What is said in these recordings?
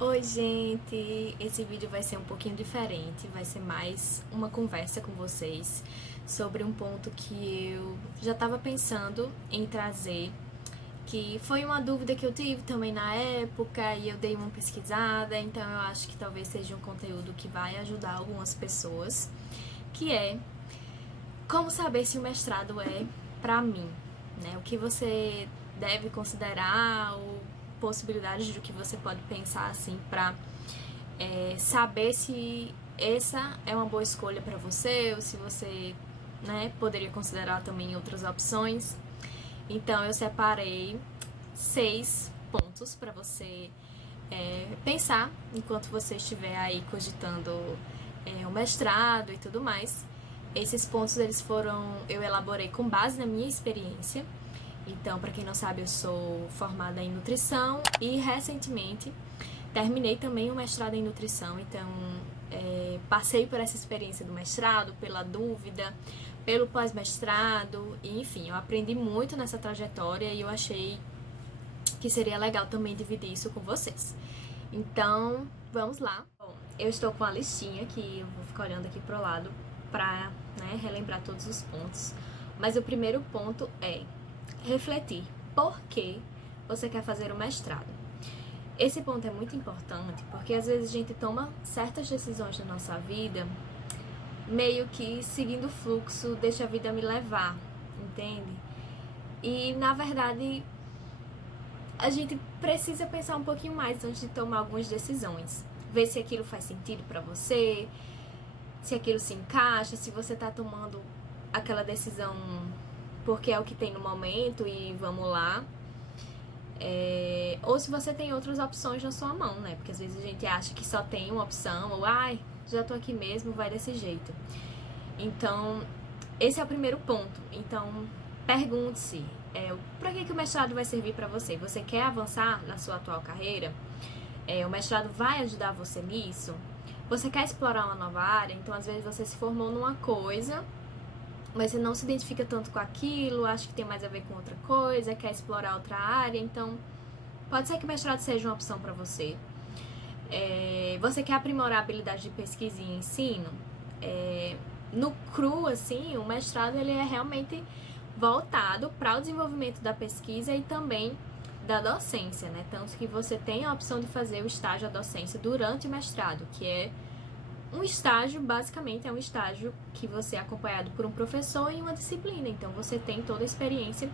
Oi, gente! Esse vídeo vai ser um pouquinho diferente, vai ser mais uma conversa com vocês sobre um ponto que eu já estava pensando em trazer, que foi uma dúvida que eu tive também na época e eu dei uma pesquisada, então eu acho que talvez seja um conteúdo que vai ajudar algumas pessoas, que é como saber se o mestrado é pra mim, né? O que você deve considerar ou possibilidades do que você pode pensar assim pra saber se essa é uma boa escolha para você ou se você, né, poderia considerar também outras opções. Então eu separei 6 pontos para você pensar enquanto você estiver aí cogitando o mestrado e tudo mais. Esses pontos eu elaborei com base na minha experiência. Então, para quem não sabe, eu sou formada em nutrição e recentemente terminei também o mestrado em nutrição. Então, passei por essa experiência do mestrado, pela dúvida, pelo pós-mestrado, e enfim, eu aprendi muito nessa trajetória e eu achei que seria legal também dividir isso com vocês. Então, vamos lá. Bom, eu estou com a listinha que eu vou ficar olhando aqui pro lado para, né, relembrar todos os pontos. Mas o primeiro ponto é refletir por que você quer fazer o mestrado. Esse ponto é muito importante porque às vezes a gente toma certas decisões na nossa vida meio que seguindo o fluxo, deixa a vida me levar, entende? E na verdade a gente precisa pensar um pouquinho mais antes de tomar algumas decisões. Ver se aquilo faz sentido pra você, se aquilo se encaixa, se você tá tomando aquela decisão porque é o que tem no momento e vamos lá. Ou se você tem outras opções na sua mão, né? Porque às vezes a gente acha que só tem uma opção, ou já tô aqui mesmo, vai desse jeito. Então, esse é o primeiro ponto. Então, pergunte-se, para que o mestrado vai servir para você? Você quer avançar na sua atual carreira? O mestrado vai ajudar você nisso? Você quer explorar uma nova área? Então, às vezes você se formou numa coisa, mas você não se identifica tanto com aquilo, acha que tem mais a ver com outra coisa, quer explorar outra área, então pode ser que o mestrado seja uma opção para você. Você quer aprimorar a habilidade de pesquisa e ensino? No cru, assim, o mestrado ele é realmente voltado para o desenvolvimento da pesquisa e também da docência, né? Tanto que você tem a opção de fazer o estágio da docência durante o mestrado, que é um estágio, basicamente, é um estágio que você é acompanhado por um professor em uma disciplina. Então, você tem toda a experiência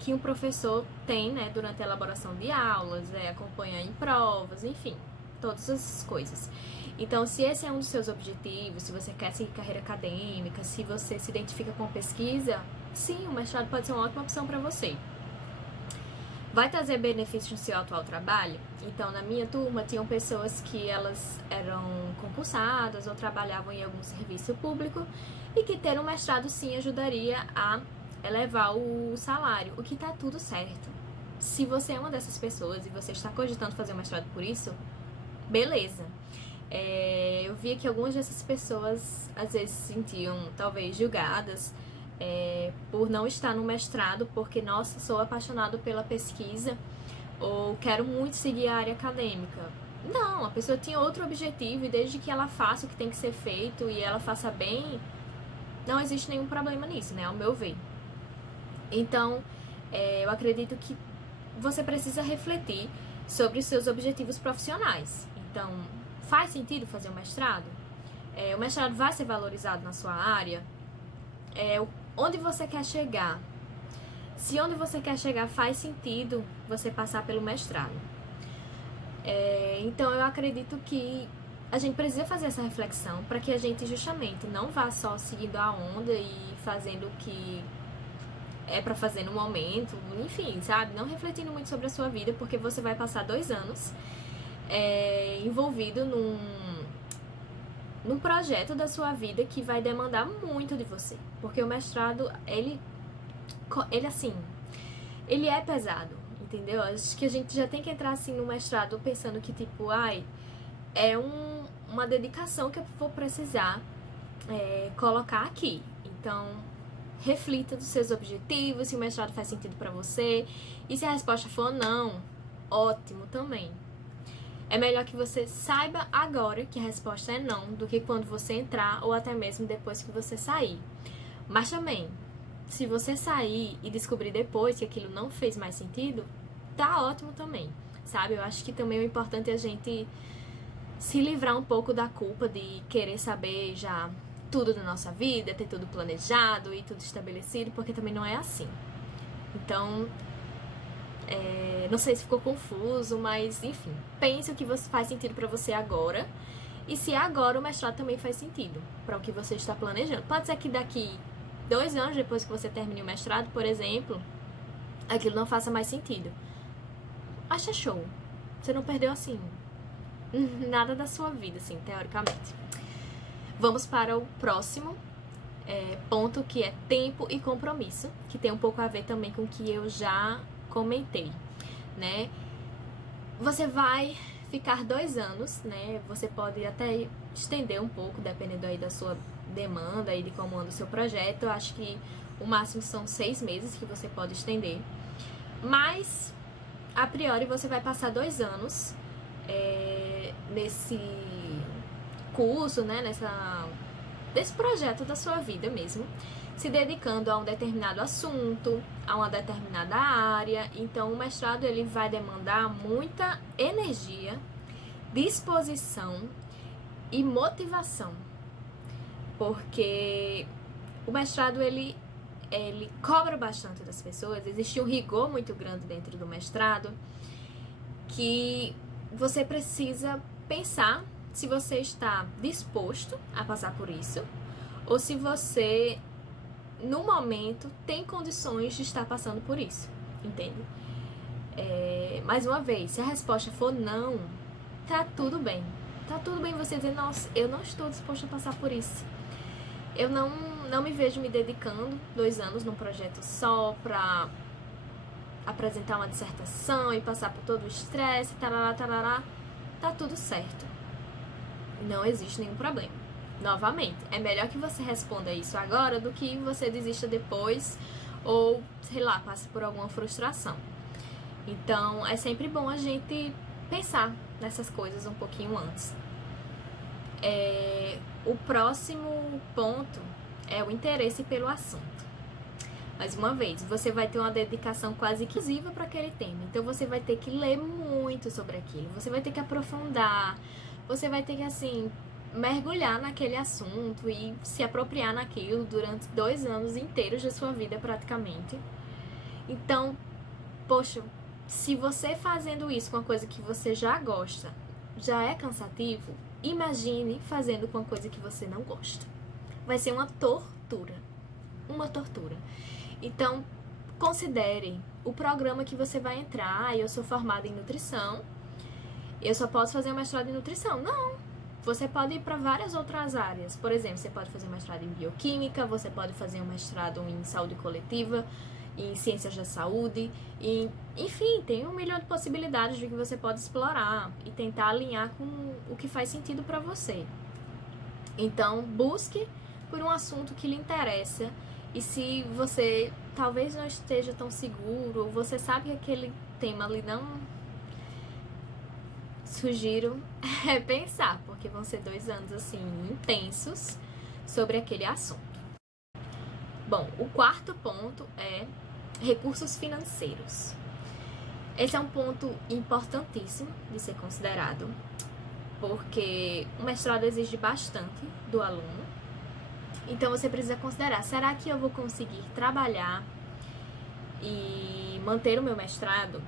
que um professor tem, né, durante a elaboração de aulas, acompanha em provas, enfim, todas essas coisas. Então, se esse é um dos seus objetivos, se você quer seguir carreira acadêmica, se você se identifica com pesquisa, sim, o mestrado pode ser uma ótima opção para você. Vai trazer benefícios no seu atual trabalho? Então, na minha turma, tinham pessoas que elas eram concursadas ou trabalhavam em algum serviço público e que ter um mestrado, sim, ajudaria a elevar o salário, o que tá tudo certo. Se você é uma dessas pessoas e você está cogitando fazer um mestrado por isso, beleza. Eu via que algumas dessas pessoas, às vezes, se sentiam, talvez, julgadas por não estar no mestrado, porque, nossa, sou apaixonado pela pesquisa ou quero muito seguir a área acadêmica. Não, a pessoa tinha outro objetivo e desde que ela faça o que tem que ser feito e ela faça bem, não existe nenhum problema nisso, né, ao meu ver. Então, eu acredito que você precisa refletir sobre os seus objetivos profissionais. Então, faz sentido fazer um mestrado? O mestrado vai ser valorizado na sua área? Onde você quer chegar? Se onde você quer chegar faz sentido você passar pelo mestrado. Então eu acredito que a gente precisa fazer essa reflexão para que a gente justamente não vá só seguindo a onda e fazendo o que é para fazer no momento, enfim, sabe? Não refletindo muito sobre a sua vida, porque você vai passar 2 anos envolvido num projeto da sua vida que vai demandar muito de você. Porque o mestrado, ele assim, ele é pesado, entendeu? Acho que a gente já tem que entrar assim no mestrado pensando que tipo, é uma dedicação que eu vou precisar colocar aqui. Então, reflita dos seus objetivos, se o mestrado faz sentido pra você. E se a resposta for não, ótimo também. É melhor que você saiba agora que a resposta é não, do que quando você entrar ou até mesmo depois que você sair. Mas também, se você sair e descobrir depois que aquilo não fez mais sentido, tá ótimo também, sabe? Eu acho que também o importante é a gente se livrar um pouco da culpa de querer saber já tudo da nossa vida, ter tudo planejado e tudo estabelecido, porque também não é assim. Então, não sei se ficou confuso, mas enfim, pense o que faz sentido pra você agora e se agora o mestrado também faz sentido para o que você está planejando. Pode ser que daqui 2 anos, depois que você termine o mestrado, por exemplo, aquilo não faça mais sentido. Acha show. Você não perdeu, assim, nada da sua vida, assim, teoricamente. Vamos para o próximo ponto, que é tempo e compromisso, que tem um pouco a ver também com o que eu já comentei, né? Você vai ficar 2 anos, né? Você pode até estender um pouco, dependendo aí da sua demanda e de como anda o seu projeto. Eu acho que o máximo são 6 meses que você pode estender. Mas, a priori, você vai passar 2 anos nesse curso, né? Desse projeto da sua vida mesmo, se dedicando a um determinado assunto, a uma determinada área. Então, o mestrado ele vai demandar muita energia, disposição e motivação, porque o mestrado ele cobra bastante das pessoas. Existe um rigor muito grande dentro do mestrado, que você precisa pensar se você está disposto a passar por isso, ou se você, no momento, tem condições de estar passando por isso, entende? Mais uma vez, se a resposta for não, tá tudo bem. Tá tudo bem você dizer, nossa, eu não estou disposto a passar por isso. Eu não me vejo me dedicando 2 anos num projeto só pra apresentar uma dissertação e passar por todo o estresse, tarará, tarará. Tá tudo certo. Não existe nenhum problema. Novamente, é melhor que você responda isso agora do que você desista depois ou, sei lá, passe por alguma frustração. Então, é sempre bom a gente pensar nessas coisas um pouquinho antes. O próximo ponto é o interesse pelo assunto. Mais uma vez, você vai ter uma dedicação quase exclusiva para aquele tema. Então, você vai ter que ler muito sobre aquilo. Você vai ter que aprofundar. Você vai ter que, assim, mergulhar naquele assunto e se apropriar naquilo durante 2 anos inteiros da sua vida, praticamente. Então, poxa, se você fazendo isso com uma coisa que você já gosta, já é cansativo, imagine fazendo com uma coisa que você não gosta. Vai ser uma tortura. Uma tortura. Então, considere o programa que você vai entrar. Eu sou formada em nutrição, eu só posso fazer um mestrado em nutrição. Não, você pode ir para várias outras áreas. Por exemplo, você pode fazer um mestrado em bioquímica, você pode fazer um mestrado em saúde coletiva, em ciências da saúde, enfim, tem 1 milhão de possibilidades de que você pode explorar e tentar alinhar com o que faz sentido para você. Então, busque por um assunto que lhe interessa. E se você talvez não esteja tão seguro, ou você sabe que aquele tema ali não, sugiro pensar, porque vão ser 2 anos assim intensos sobre aquele assunto. Bom, o quarto ponto é recursos financeiros. Esse é um ponto importantíssimo de ser considerado, porque o mestrado exige bastante do aluno. Então você precisa considerar, será que eu vou conseguir trabalhar e manter o meu mestrado?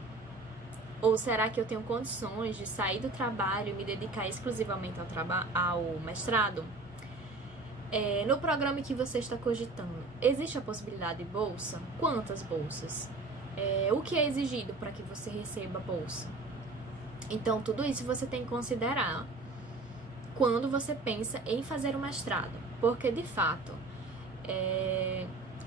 Ou será que eu tenho condições de sair do trabalho e me dedicar exclusivamente ao mestrado? No programa que você está cogitando, existe a possibilidade de bolsa? Quantas bolsas? O que é exigido para que você receba bolsa? Então, tudo isso você tem que considerar quando você pensa em fazer o mestrado. Porque, de fato,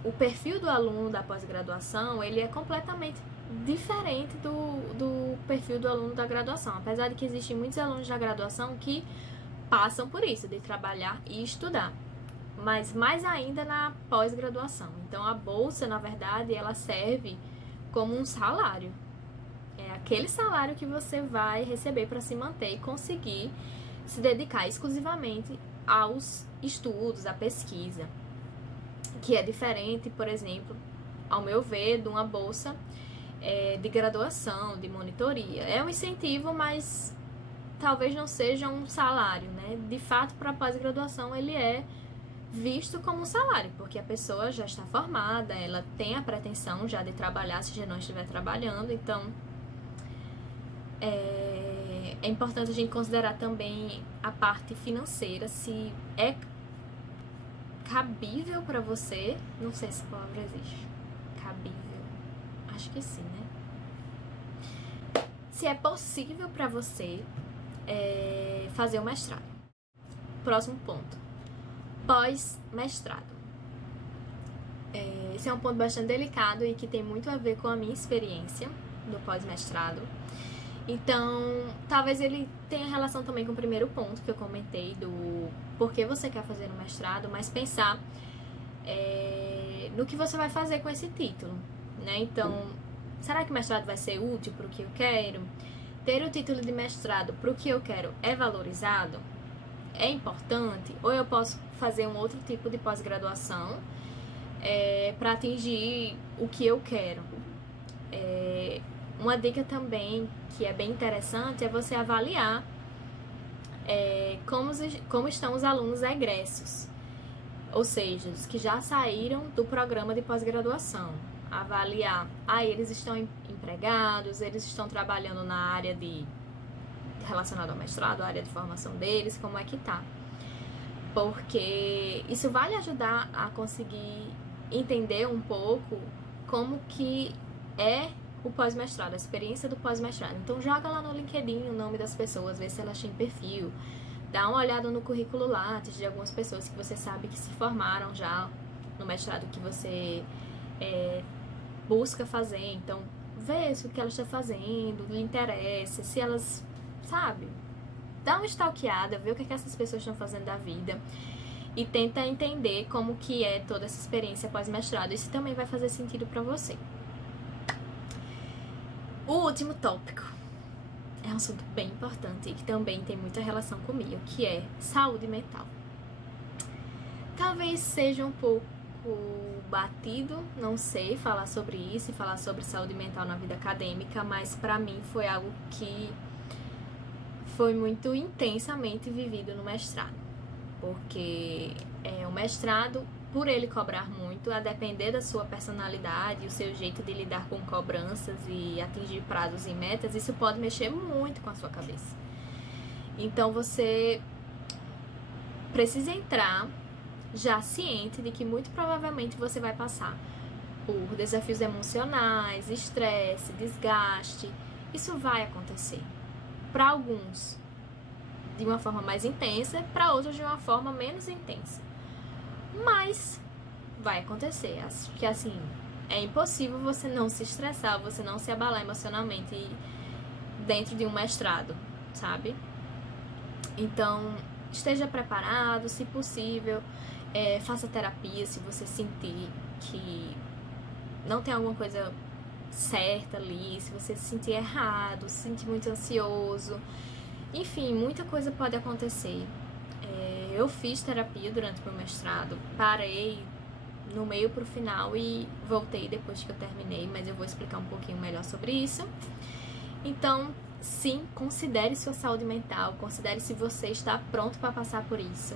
o perfil do aluno da pós-graduação, ele é completamente diferente do perfil do aluno da graduação. Apesar de que existem muitos alunos da graduação que passam por isso, de trabalhar e estudar. Mas mais ainda na pós-graduação. Então, a bolsa, na verdade, ela serve como um salário. É aquele salário que você vai receber para se manter e conseguir se dedicar exclusivamente aos estudos, à pesquisa, que é diferente, por exemplo, ao meu ver, de uma bolsa de graduação, de monitoria. É um incentivo, mas talvez não seja um salário, né? De fato, para a pós-graduação, ele é visto como um salário, porque a pessoa já está formada, ela tem a pretensão já de trabalhar se já não estiver trabalhando, então é importante a gente considerar também a parte financeira, se é cabível para você, não sei se a palavra existe, cabível, acho que sim, né? Se é possível para você fazer o mestrado. Próximo ponto, pós-mestrado. Esse é um ponto bastante delicado e que tem muito a ver com a minha experiência do pós-mestrado. Então, talvez ele tenha relação também com o primeiro ponto que eu comentei do porquê você quer fazer um mestrado, mas pensar no que você vai fazer com esse título, né? Então, será que o mestrado vai ser útil para o que eu quero? Ter o título de mestrado para o que eu quero é valorizado? É importante? Ou eu posso fazer um outro tipo de pós-graduação para atingir o que eu quero? Uma dica também que é bem interessante é você avaliar como estão os alunos egressos, ou seja, os que já saíram do programa de pós-graduação. Avaliar, eles estão empregados, eles estão trabalhando na área relacionada ao mestrado, a área de formação deles, como é que tá. Porque isso vai lhe ajudar a conseguir entender um pouco como que é o pós-mestrado, a experiência do pós-mestrado. Então joga lá no LinkedIn o nome das pessoas, vê se elas têm perfil, dá uma olhada no currículo Lattes de algumas pessoas que você sabe que se formaram já no mestrado que você busca fazer. Então vê se o que elas estão fazendo lhe interessa, se elas, sabe, dá uma stalkeada, vê o que essas pessoas estão fazendo da vida e tenta entender como que é toda essa experiência pós-mestrado. Isso também vai fazer sentido para você. O último tópico é um assunto bem importante e que também tem muita relação comigo, que é saúde mental. Talvez seja um pouco batido, não sei, falar sobre isso e falar sobre saúde mental na vida acadêmica, mas pra mim foi algo que foi muito intensamente vivido no mestrado, porque o mestrado, por ele cobrar muito, a depender da sua personalidade, o seu jeito de lidar com cobranças e atingir prazos e metas, isso pode mexer muito com a sua cabeça. Então você precisa entrar já ciente de que muito provavelmente você vai passar por desafios emocionais, estresse, desgaste. Isso vai acontecer. Para alguns de uma forma mais intensa, para outros de uma forma menos intensa. Mas vai acontecer. Acho que assim, é impossível você não se estressar, você não se abalar emocionalmente dentro de um mestrado, sabe? Então, esteja preparado, se possível, faça terapia se você sentir que não tem alguma coisa certa ali, se você se sentir errado, se sentir muito ansioso, enfim, muita coisa pode acontecer. Eu fiz terapia durante o meu mestrado, parei no meio pro final e voltei depois que eu terminei, mas eu vou explicar um pouquinho melhor sobre isso. Então, sim, considere sua saúde mental, considere se você está pronto para passar por isso.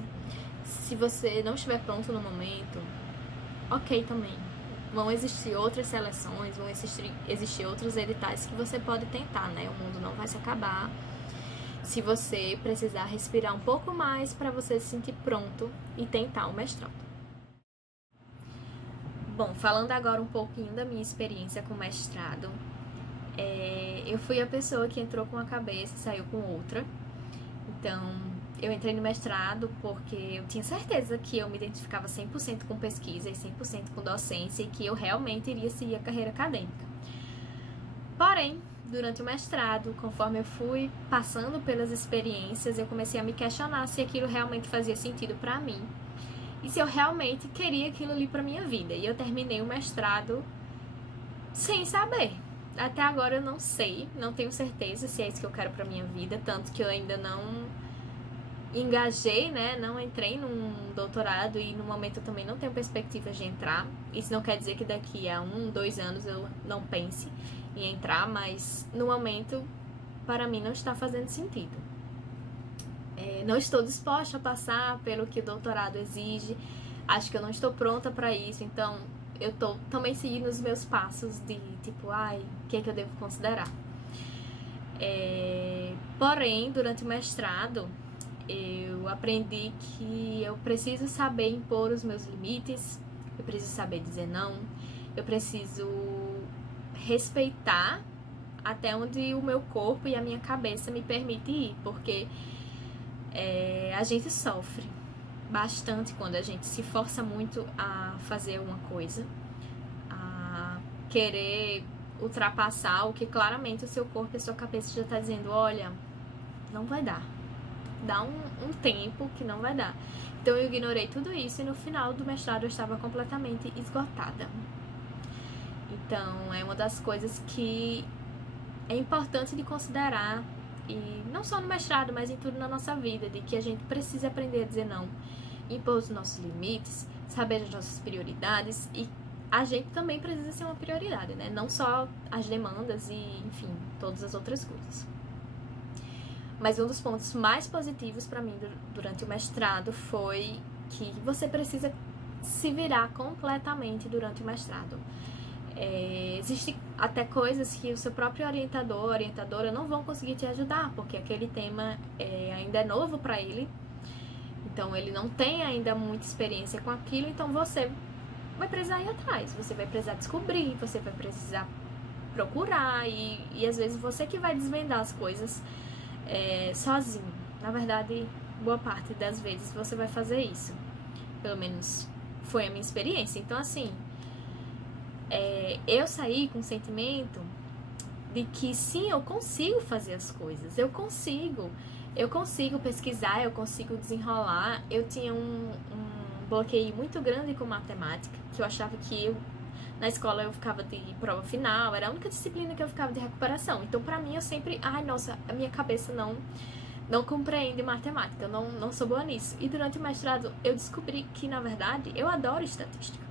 Se você não estiver pronto no momento, ok também. Vão existir outras seleções, vão existir outros editais que você pode tentar, né? O mundo não vai se acabar. Se você precisar respirar um pouco mais para você se sentir pronto e tentar o mestrado. Bom, falando agora um pouquinho da minha experiência com mestrado, eu fui a pessoa que entrou com uma cabeça e saiu com outra. Então, eu entrei no mestrado porque eu tinha certeza que eu me identificava 100% com pesquisa e 100% com docência e que eu realmente iria seguir a carreira acadêmica. Porém, durante o mestrado, conforme eu fui passando pelas experiências, eu comecei a me questionar se aquilo realmente fazia sentido pra mim e se eu realmente queria aquilo ali pra minha vida. E eu terminei o mestrado sem saber, até agora eu não sei, não tenho certeza se é isso que eu quero pra minha vida, tanto que eu ainda não engajei, né, não entrei num doutorado e no momento eu também não tenho perspectivas de entrar. Isso não quer dizer que daqui a 1, 2 anos eu não pense em entrar, mas no momento, para mim, não está fazendo sentido. Não estou disposta a passar pelo que o doutorado exige, acho que eu não estou pronta para isso, então eu tô também seguindo os meus passos de tipo, o que é que eu devo considerar. Porém, durante o mestrado, eu aprendi que eu preciso saber impor os meus limites, eu preciso saber dizer não, eu preciso respeitar até onde o meu corpo e a minha cabeça me permitem ir, porque a gente sofre bastante quando a gente se força muito a fazer uma coisa, a querer ultrapassar o que claramente o seu corpo e a sua cabeça já está dizendo, olha, não vai dar. Dá um tempo que não vai dar. Então eu ignorei tudo isso e no final do mestrado eu estava completamente esgotada. Então é uma das coisas que é importante de considerar, e não só no mestrado, mas em tudo na nossa vida, de que a gente precisa aprender a dizer não, impor os nossos limites, saber as nossas prioridades, e a gente também precisa ser uma prioridade, né? Não só as demandas e, enfim, todas as outras coisas. Mas um dos pontos mais positivos para mim durante o mestrado foi que você precisa se virar completamente durante o mestrado. Existem até coisas que o seu próprio orientador, orientadora não vão conseguir te ajudar, porque aquele tema ainda é novo para ele, então ele não tem ainda muita experiência com aquilo, então você vai precisar ir atrás, você vai precisar descobrir, você vai precisar procurar e às vezes você que vai desvendar as coisas sozinho. Na verdade, boa parte das vezes você vai fazer isso. Pelo menos foi a minha experiência. Então, assim, eu saí com o sentimento de que sim, eu consigo fazer as coisas. Eu consigo pesquisar, eu consigo desenrolar. Eu tinha um bloqueio muito grande com matemática, que eu achava que na escola eu ficava de prova final, era a única disciplina que eu ficava de recuperação. Então, pra mim, eu sempre... nossa, a minha cabeça não compreende matemática, eu não sou boa nisso. E durante o mestrado, eu descobri que, na verdade, eu adoro estatística.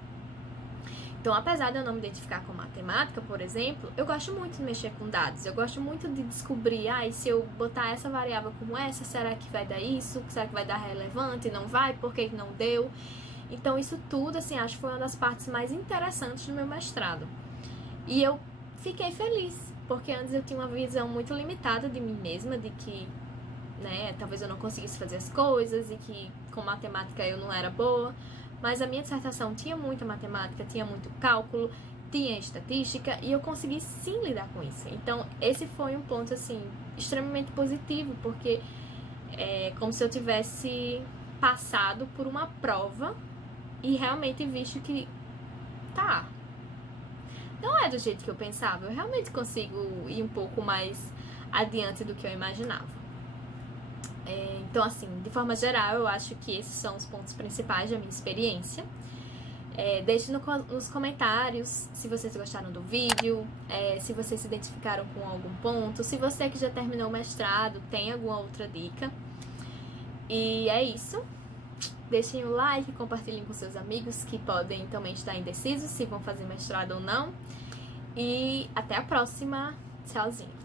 Então, apesar de eu não me identificar com matemática, por exemplo, eu gosto muito de mexer com dados. Eu gosto muito de descobrir, e se eu botar essa variável como essa, será que vai dar isso? Será que vai dar relevante? Não vai? Por que não deu? Então, isso tudo, assim, acho que foi uma das partes mais interessantes do meu mestrado. E eu fiquei feliz, porque antes eu tinha uma visão muito limitada de mim mesma, de que, né, talvez eu não conseguisse fazer as coisas e que com matemática eu não era boa. Mas a minha dissertação tinha muita matemática, tinha muito cálculo, tinha estatística e eu consegui sim lidar com isso. Então, esse foi um ponto, assim, extremamente positivo, porque é como se eu tivesse passado por uma prova e realmente visto que, não é do jeito que eu pensava. Eu realmente consigo ir um pouco mais adiante do que eu imaginava. Então, assim, de forma geral, eu acho que esses são os pontos principais da minha experiência. Deixe nos comentários se vocês gostaram do vídeo, se vocês se identificaram com algum ponto, se você que já terminou o mestrado tem alguma outra dica. E é isso. Deixem o like, compartilhem com seus amigos que podem também estar indecisos se vão fazer mestrado ou não. E até a próxima. Tchauzinho.